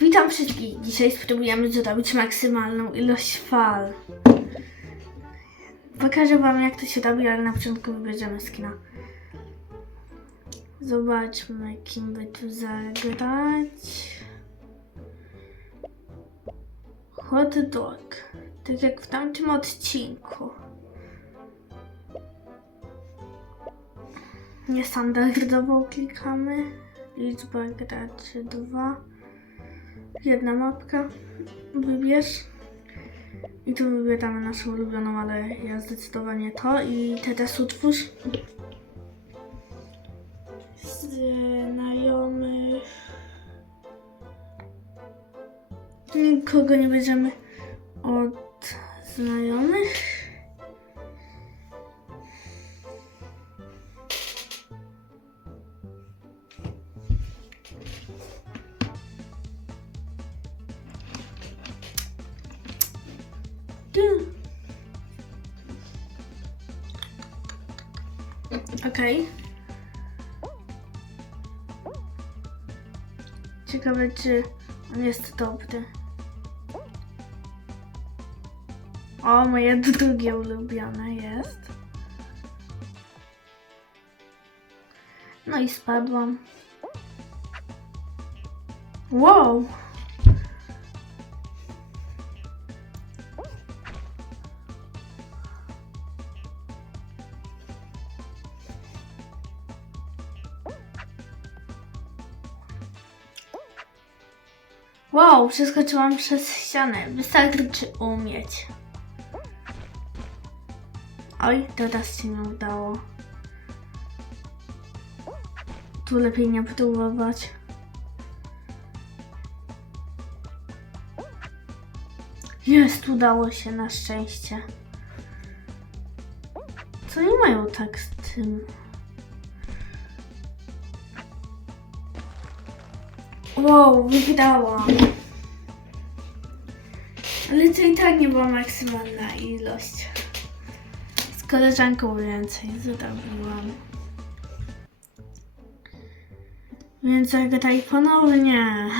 Witam wszystkich. Dzisiaj spróbujemy zrobić maksymalną ilość fal. Pokażę wam jak to się robi, ale na początku wybierzemy skina. Zobaczmy kim by tu zagrać. Hot dog. Tak jak w tamtym odcinku. Niestandardowo klikamy. Liczba graczy 2. Jedna mapka. Wybierz. I tu wybieramy naszą ulubioną, ale ja zdecydowanie to. I teraz utwórz. Znajomych. Nikogo nie będziemy od znajomych. Okej. Ciekawe, czy on jest dobry. O, moje drugie ulubione jest. No i spadłam. Wow! Wow, przeskoczyłam przez ścianę. Wystarczy umieć. Oj, teraz się nie udało. Tu lepiej nie próbować. Jest, udało się na szczęście. Co nie mają tak z tym? Wow, wygrałam. Ale to i tak nie była maksymalna ilość. Z koleżanką więcej zrobiłam. Więc zagraj ponownie.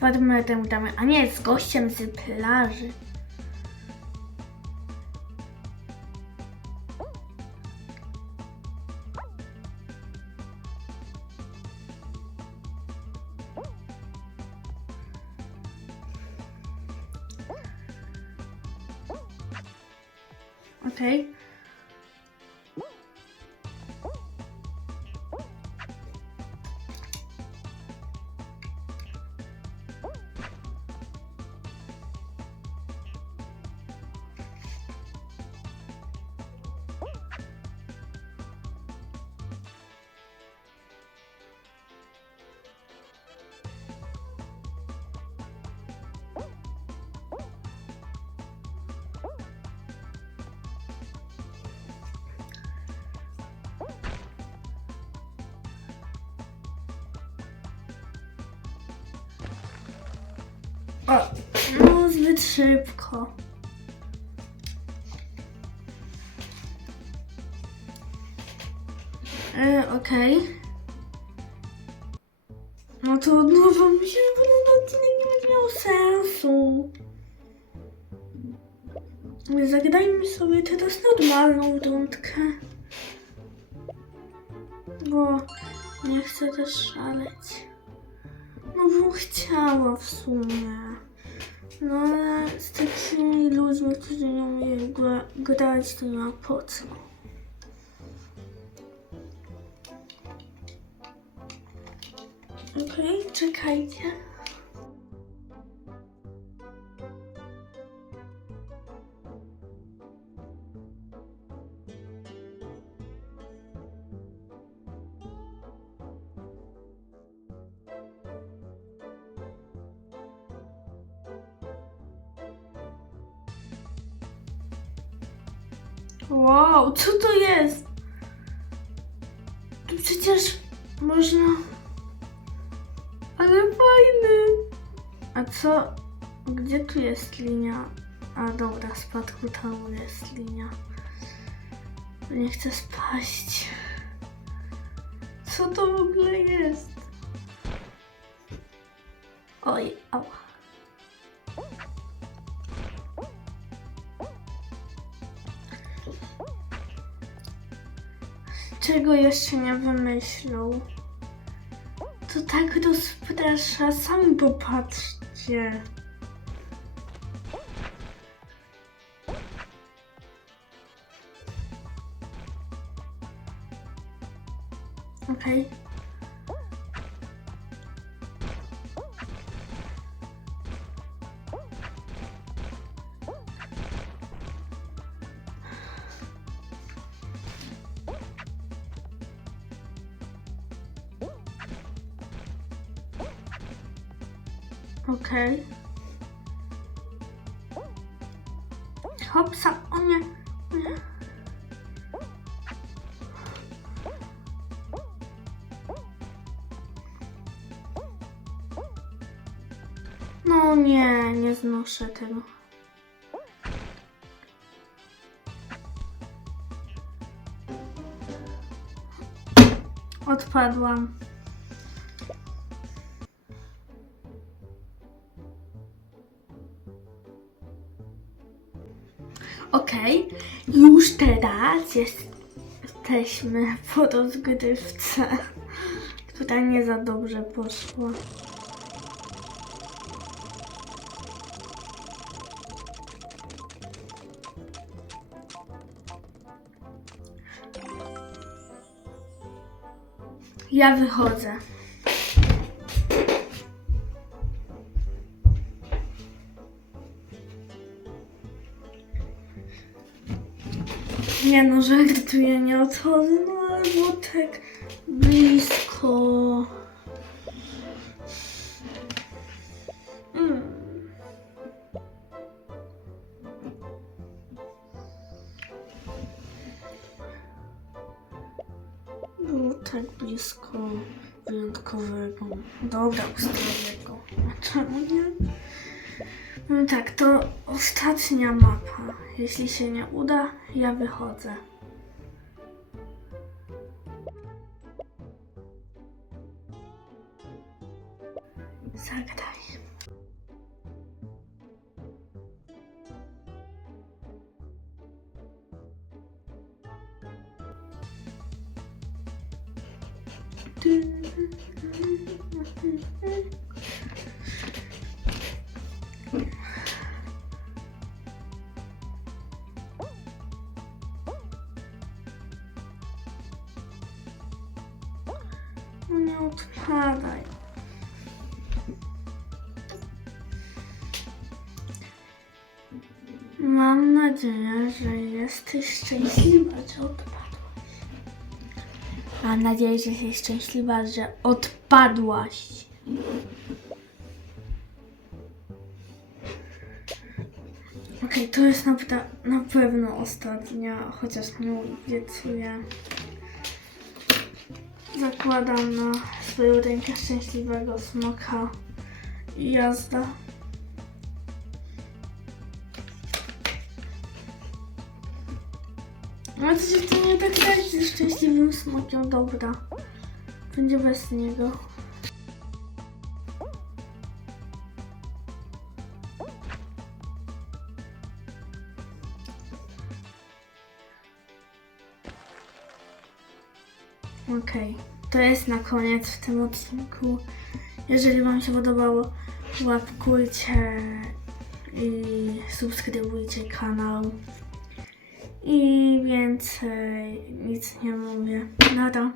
Z podmiotem damy, a nie z gościem z plaży. Okej. O, no zbyt szybko. E, Okej. No to od nowa się bo ten odcinek nie będzie miał sensu. Zagadajmy sobie teraz normalną rundkę. Bo nie chcę też szaleć. No bym chciała w sumie. No ale z takimi ludźmi, którzy nie umieją gra- grać, to nie ma po co. Okej, czekajcie. Wow, co to jest? Tu przecież można... Ale fajny. A co? Gdzie tu jest linia? A dobra, spadku tam jest linia. Nie chcę spaść. Co to w ogóle jest? Oj, ała. Czego jeszcze nie wymyślą? To tak rozprasza, sami popatrzcie. Okej. Okej. Hopsa, o nie. nie. No nie, nie znoszę tego. Odpadłam. Okej, już teraz jesteśmy po rozgrywce, która nie za dobrze poszła. Ja wychodzę. Nie no, żartuję, nie odchodzę, no ale było tak blisko. Mm. Było tak blisko wyjątkowego. Dobra, ustawię go. A czemu nie? No tak, to ostatnia mapa. Jeśli się nie uda, ja wychodzę. Zagraj. Mam nadzieję, że jesteś szczęśliwa, że odpadłaś. Mam nadzieję, że jesteś szczęśliwa, że odpadłaś. Okej, to jest na, na pewno ostatnia, chociaż nie obiecuję. Zakładam na swoją rękę szczęśliwego smoka i jazda. Ale to się to nie tak dać ze szczęśliwym smokiem, dobra. Będzie bez niego. Okej, to jest na koniec w tym odcinku. Jeżeli Wam się podobało, łapkujcie i subskrybujcie kanał. I więcej nic nie mówię. Nada.